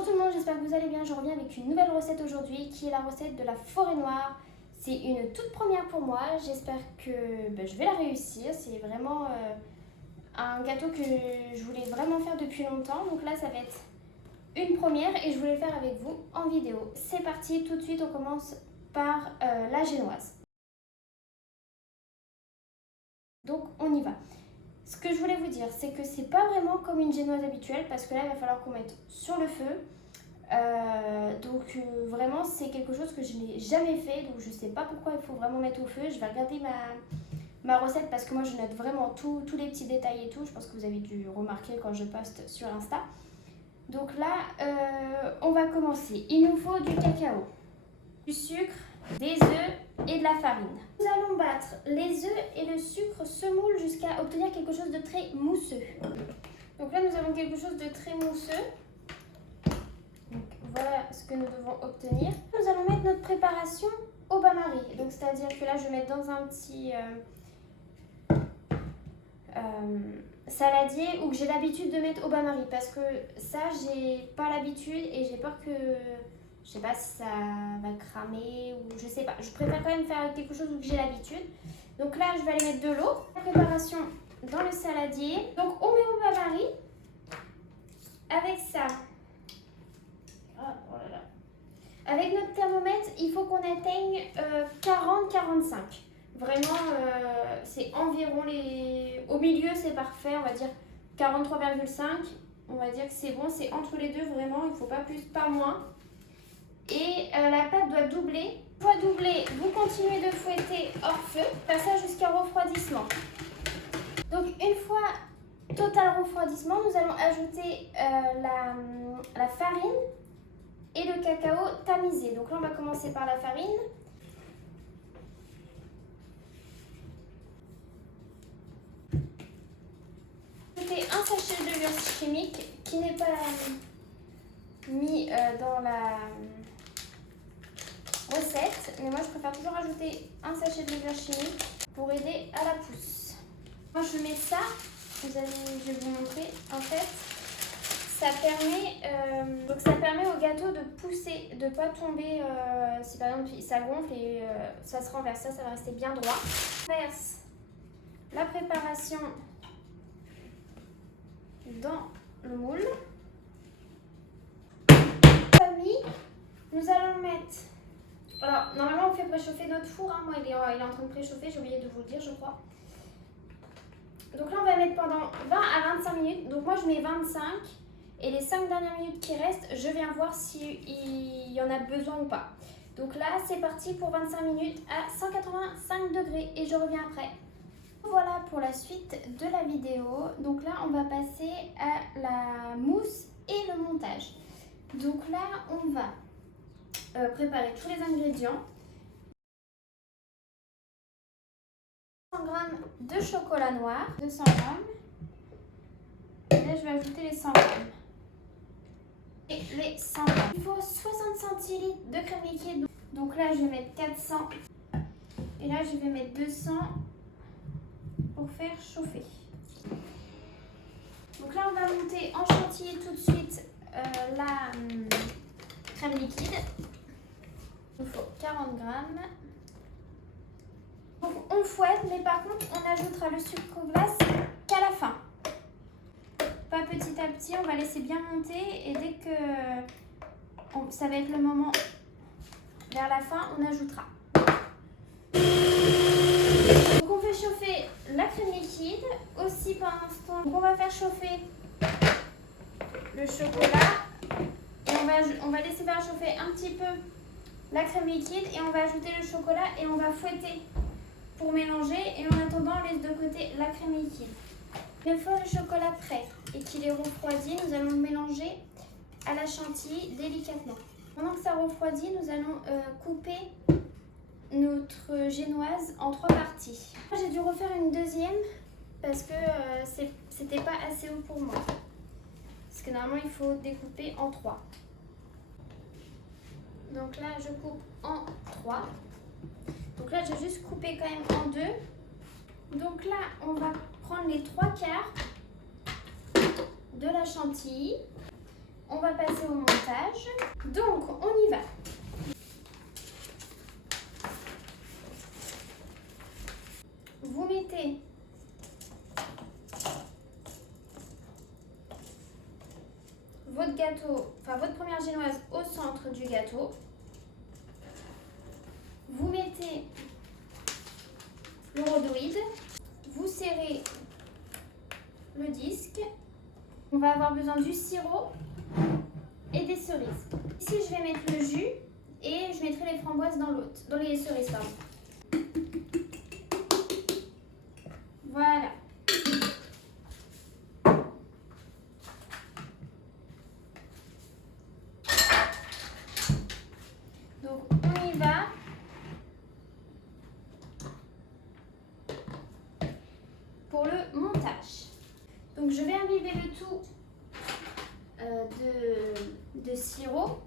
Bonjour tout le monde, j'espère que vous allez bien. Je reviens avec une nouvelle recette aujourd'hui qui est la recette de la forêt noire. C'est une toute première pour moi, j'espère que je vais la réussir. C'est vraiment un gâteau que je voulais vraiment faire depuis longtemps. Donc là ça va être une première et je voulais le faire avec vous en vidéo. C'est parti, tout de suite on commence par la génoise. Donc on y va. Ce que je voulais vous dire, c'est que c'est pas vraiment comme une génoise habituelle parce que là il va falloir qu'on mette sur le feu. Vraiment c'est quelque chose que je n'ai jamais fait, donc je sais pas pourquoi il faut vraiment mettre au feu. Je vais regarder ma recette parce que moi je note vraiment tous les petits détails et tout. Je pense que vous avez dû remarquer quand je poste sur Insta. Donc là on va commencer. Il nous faut du cacao, du sucre, des œufs et de la farine. Nous allons battre les œufs et le sucre semoule jusqu'à obtenir quelque chose de très mousseux. Donc là nous avons quelque chose de très mousseux. Donc voilà ce que nous devons obtenir. Nous allons mettre notre préparation au bain-marie. Donc c'est-à-dire que là je vais mettre dans un petit saladier ou que j'ai l'habitude de mettre au bain-marie parce que ça j'ai pas l'habitude et j'ai peur que je sais pas si ça va cramer ou je sais pas. Je préfère quand même faire quelque chose où j'ai l'habitude. Donc là je vais aller mettre de l'eau. La préparation dans le saladier. Donc on met au bain-marie. Avec ça. Oh là là. Avec notre thermomètre, il faut qu'on atteigne 40-45. Vraiment, c'est environ les... Au milieu, c'est parfait, on va dire 43,5. On va dire que c'est bon, c'est entre les deux, vraiment, il ne faut pas plus, pas moins. Et la pâte doit doubler. Une fois doublée, vous continuez de fouetter hors feu, faire ça jusqu'à refroidissement. Donc une fois total refroidissement, nous allons ajouter la farine et le cacao tamisé. Donc là on va commencer par la farine. Ajouter un sachet de levure chimique qui n'est pas mis dans la recette, mais moi je préfère toujours ajouter un sachet de levure chimique pour aider à la pousse. Moi je mets ça, je vais vous montrer en fait. Ça permet au gâteau de pousser, de ne pas tomber si par exemple ça gonfle et ça se renverse, ça va rester bien droit. On verse la préparation dans le moule. Nous allons mettre... Alors normalement on fait préchauffer notre four, hein. Moi il est en train de préchauffer, j'ai oublié de vous le dire je crois. Donc là on va mettre pendant 20 à 25 minutes, donc moi je mets 25. Et les 5 dernières minutes qui restent, je viens voir s'il y en a besoin ou pas. Donc là, c'est parti pour 25 minutes à 185 degrés et je reviens après. Voilà pour la suite de la vidéo. Donc là, on va passer à la mousse et le montage. Donc là, on va préparer tous les ingrédients. 100 g de chocolat noir, 200 g. Et là, je vais ajouter les 100 g. Et les 100 g. Il faut 60 centilitres de crème liquide. Donc là, je vais mettre 400. Et là, je vais mettre 200 pour faire chauffer. Donc là, on va monter en chantilly tout de suite la crème liquide. Il nous faut 40 g. Donc on fouette, mais par contre, on ajoutera le sucre glace qu'à la fin. Pas petit à petit, on va laisser bien monter et dès que ça va être le moment vers la fin, on ajoutera. Donc on fait chauffer la crème liquide aussi par l'instant. Donc on va faire chauffer le chocolat et on va laisser faire chauffer un petit peu la crème liquide et on va ajouter le chocolat et on va fouetter pour mélanger et en attendant on laisse de côté la crème liquide. Une fois le chocolat prêt et qu'il est refroidi, nous allons le mélanger à la chantilly délicatement. Pendant que ça refroidit, nous allons couper notre génoise en 3 parties. J'ai dû refaire une deuxième parce que c'était pas assez haut pour moi. Parce que normalement il faut découper en 3. Donc là je coupe en 3. Donc là j'ai juste coupé quand même en 2. Donc là on va prendre les 3/4 de la chantilly. On va passer au montage. montage. Donc, on y va. Vous mettez votre gâteau, enfin votre première génoise au centre du gâteau. Vous mettez le rhodoïde, vous serrez le disque. On va avoir besoin du sirop et des cerises. Ici, je vais mettre le jus et je mettrai les framboises dans les cerises. Pardon. Voilà. Donc, on y va. Pour le montage. Donc je vais imbiber le tout de sirop.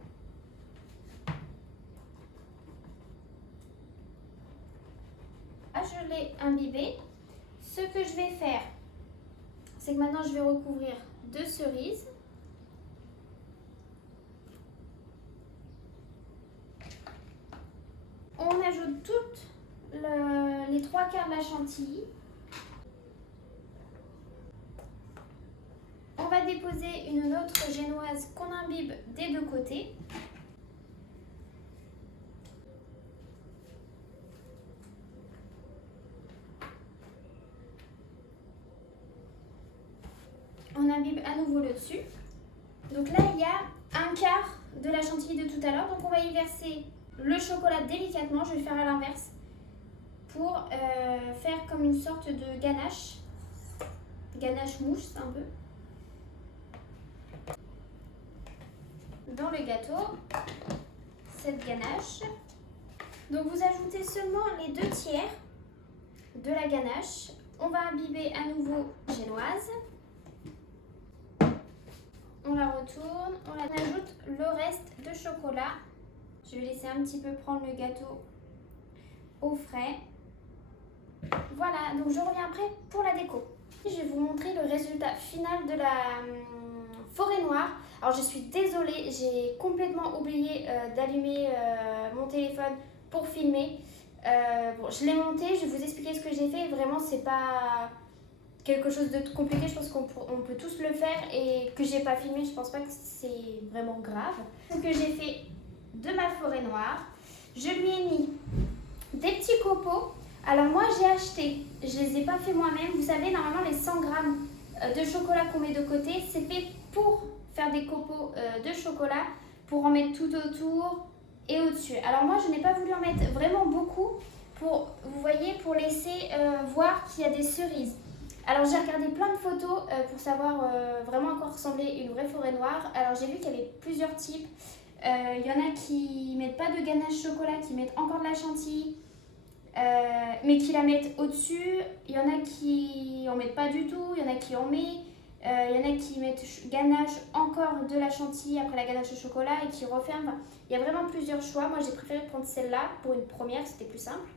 Là, je l'ai imbibé. Ce que je vais faire, c'est que maintenant je vais recouvrir de cerises. On ajoute toutes les 3/4 de la chantilly. On va déposer une autre génoise qu'on imbibe des deux côtés. On imbibe à nouveau le dessus. Donc là, il y a 1/4 de la chantilly de tout à l'heure. Donc on va y verser le chocolat délicatement. Je vais le faire à l'inverse pour faire comme une sorte de ganache. Ganache mousse un peu. Dans le gâteau, cette ganache. Donc vous ajoutez seulement les 2/3 de la ganache. On va imbiber à nouveau génoise. On la retourne, on ajoute le reste de chocolat. Je vais laisser un petit peu prendre le gâteau au frais. Voilà, donc je reviens après pour la déco. Je vais vous montrer le résultat final de la forêt noire. Alors je suis désolée, j'ai complètement oublié d'allumer mon téléphone pour filmer. Bon, je l'ai monté, je vais vous expliquer ce que j'ai fait. Vraiment, c'est pas quelque chose de compliqué, je pense qu'on peut tous le faire et que j'ai pas filmé, je pense pas que c'est vraiment grave. Ce que j'ai fait de ma forêt noire, je lui ai mis des petits copeaux. Alors moi j'ai acheté, je les ai pas fait moi-même, vous savez normalement les 100 grammes de chocolat qu'on met de côté, c'est fait pour faire des copeaux de chocolat, pour en mettre tout autour et au-dessus. Alors moi je n'ai pas voulu en mettre vraiment beaucoup pour, vous voyez, pour laisser voir qu'il y a des cerises. Alors j'ai regardé plein de photos pour savoir vraiment à quoi ressemblait une vraie forêt noire. Alors j'ai vu qu'il y avait plusieurs types. Il y en a qui mettent pas de ganache chocolat, qui mettent encore de la chantilly, mais qui la mettent au-dessus. Il y en a qui en mettent pas du tout, il y en a qui en mettent. Il y en a qui mettent ganache, encore de la chantilly après la ganache au chocolat et qui referment. Enfin, il y a vraiment plusieurs choix. Moi j'ai préféré prendre celle-là pour une première, c'était plus simple.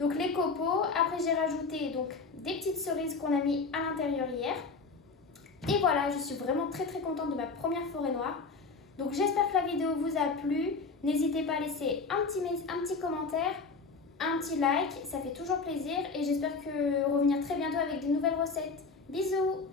Donc les copeaux, après j'ai rajouté donc des petites cerises qu'on a mis à l'intérieur hier. Et voilà, je suis vraiment très contente de ma première forêt noire. Donc j'espère que la vidéo vous a plu. N'hésitez pas à laisser un petit commentaire, un petit like, ça fait toujours plaisir. Et j'espère que revenir très bientôt avec de nouvelles recettes. Bisous!